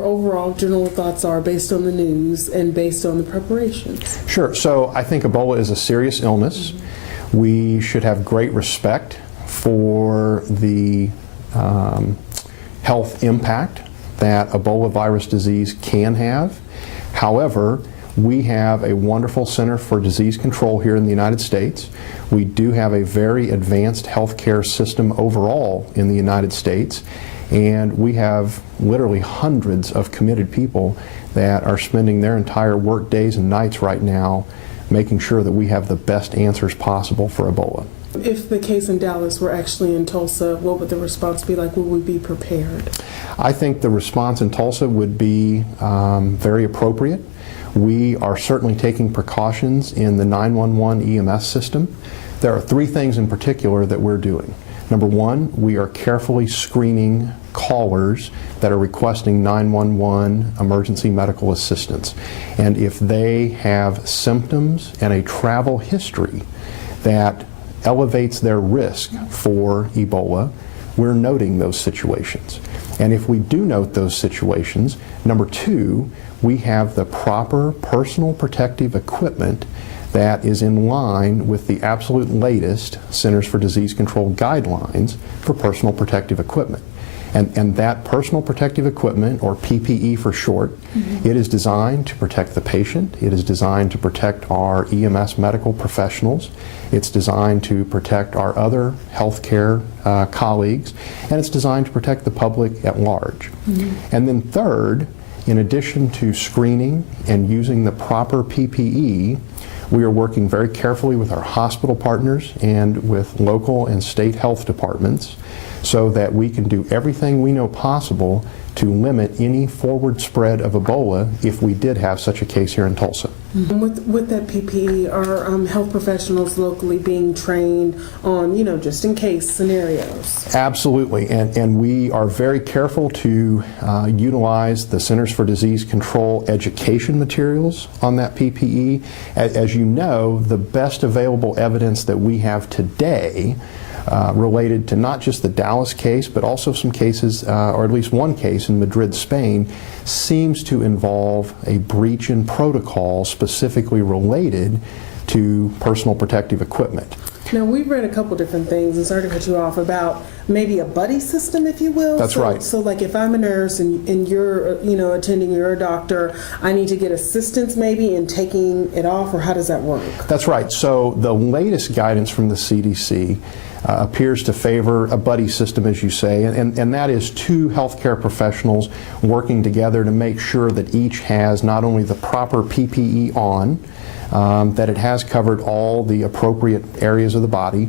your overall general thoughts are based on the news and based on the preparations. Sure. So I think Ebola is a serious illness. We should have great respect for the health impact that Ebola virus disease can have. However, we have a wonderful Center for Disease Control here in the United States. We do have a very advanced healthcare system overall in the United States, and we have literally hundreds of committed people that are spending their entire work days and nights right now making sure that we have the best answers possible for Ebola. If the case in Dallas were actually in Tulsa, what would the response be like? Would we be prepared? I think the response in Tulsa would be very appropriate. We are certainly taking precautions in the 911 EMS system. There are three things in particular that we're doing. Number one, we are carefully screening callers that are requesting 911 emergency medical assistance. And if they have symptoms and a travel history that elevates their risk for Ebola, we're noting those situations. And if we do note those situations, number two, we have the proper personal protective equipment that is in line with the absolute latest Centers for Disease Control guidelines for personal protective equipment. And that personal protective equipment, or PPE for short, it is designed to protect the patient. It is designed to protect our EMS medical professionals. It's designed to protect our other healthcare colleagues. And it's designed to protect the public at large. And then third, in addition to screening and using the proper PPE, we are working very carefully with our hospital partners and with local and state health departments so that we can do everything we know possible to limit any forward spread of Ebola if we did have such a case here in Tulsa. With that PPE, are health professionals locally being trained on, just in case scenarios? Absolutely, and we are very careful to utilize the Centers for Disease Control education materials on that PPE. As you know, the best available evidence that we have today related to not just the Dallas case, but also some cases, or at least one case in Madrid, Spain, seems to involve a breach in protocol specifically related to personal protective equipment. Now, we've read a couple different things, and sorry to cut you off, about maybe a buddy system, if you will. That's right. So like if I'm a nurse and you're, attending, you're a doctor, I need to get assistance maybe in taking it off, or how does that work? That's right. So the latest guidance from the CDC appears to favor a buddy system, as you say, and that is two healthcare professionals working together to make sure that each has not only the proper PPE on, that it has covered all the appropriate areas of the body,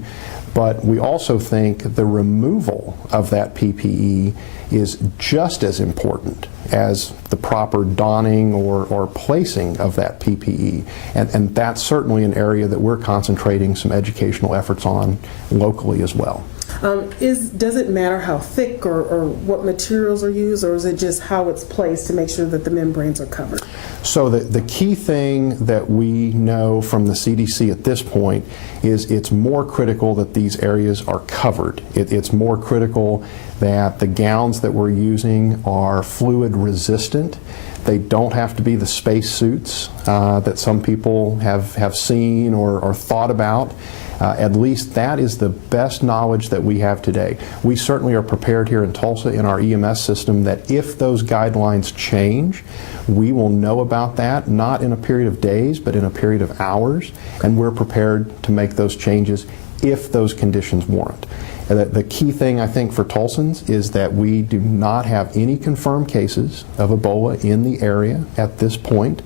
but we also think the removal of that PPE is just as important as the proper donning or placing of that PPE. And that's certainly an area that we're concentrating some educational efforts on locally as well. Does it matter how thick or what materials are used, or is it just how it's placed to make sure that the membranes are covered? So the key thing that we know from the CDC at this point is it's more critical that these areas are covered. It's more critical that the gowns that we're using are fluid resistant. They don't have to be the space suits that some people have seen or thought about. At least that is the best knowledge that we have today. We certainly are prepared here in Tulsa in our EMS system that if those guidelines change, we will know about that, not in a period of days, but in a period of hours, and we're prepared to make those changes if those conditions warrant. The key thing, I think, for Tulsans is that we do not have any confirmed cases of Ebola in the area at this point.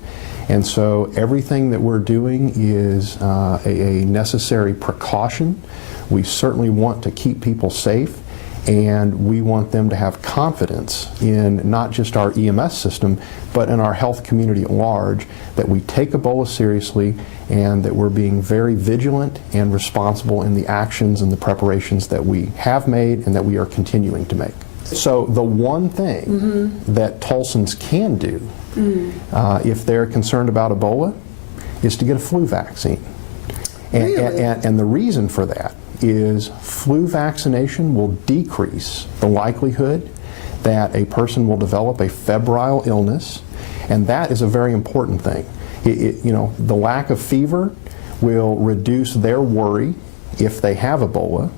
And so everything that we're doing is a necessary precaution. We certainly want to keep people safe, and we want them to have confidence in not just our EMS system, but in our health community at large, that we take Ebola seriously and that we're being very vigilant and responsible in the actions and the preparations that we have made and that we are continuing to make. So the one thing that Tulsans can do if they're concerned about Ebola is to get a flu vaccine. And the reason for that is flu vaccination will decrease the likelihood that a person will develop a febrile illness, and that is a very important thing. The lack of fever will reduce their worry if they have Ebola,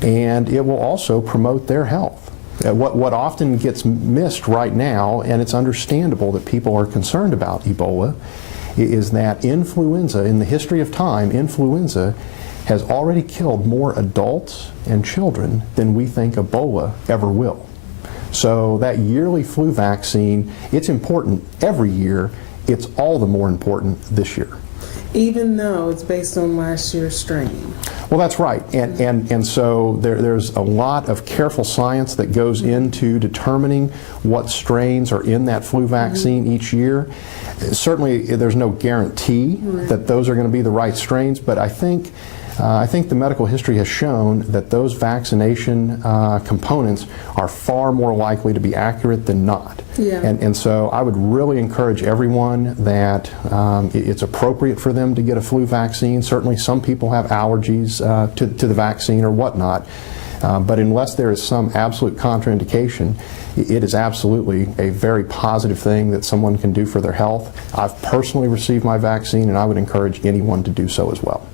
and it will also promote their health. What often gets missed right now, and it's understandable that people are concerned about Ebola, is that influenza, in the history of time, influenza has already killed more adults and children than we think Ebola ever will. So that yearly flu vaccine, it's important every year. It's all the more important this year. Even though it's based on last year's strain. Well, that's right. And so there's a lot of careful science that goes into determining what strains are in that flu vaccine each year. Certainly, there's no guarantee that those are going to be the right strains, but I think the medical history has shown that those vaccination components are far more likely to be accurate than not. Yeah. And so I would really encourage everyone that it's appropriate for them to get a flu vaccine. Certainly some people have allergies to the vaccine or whatnot. But unless there is some absolute contraindication, it is absolutely a very positive thing that someone can do for their health. I've personally received my vaccine, and I would encourage anyone to do so as well.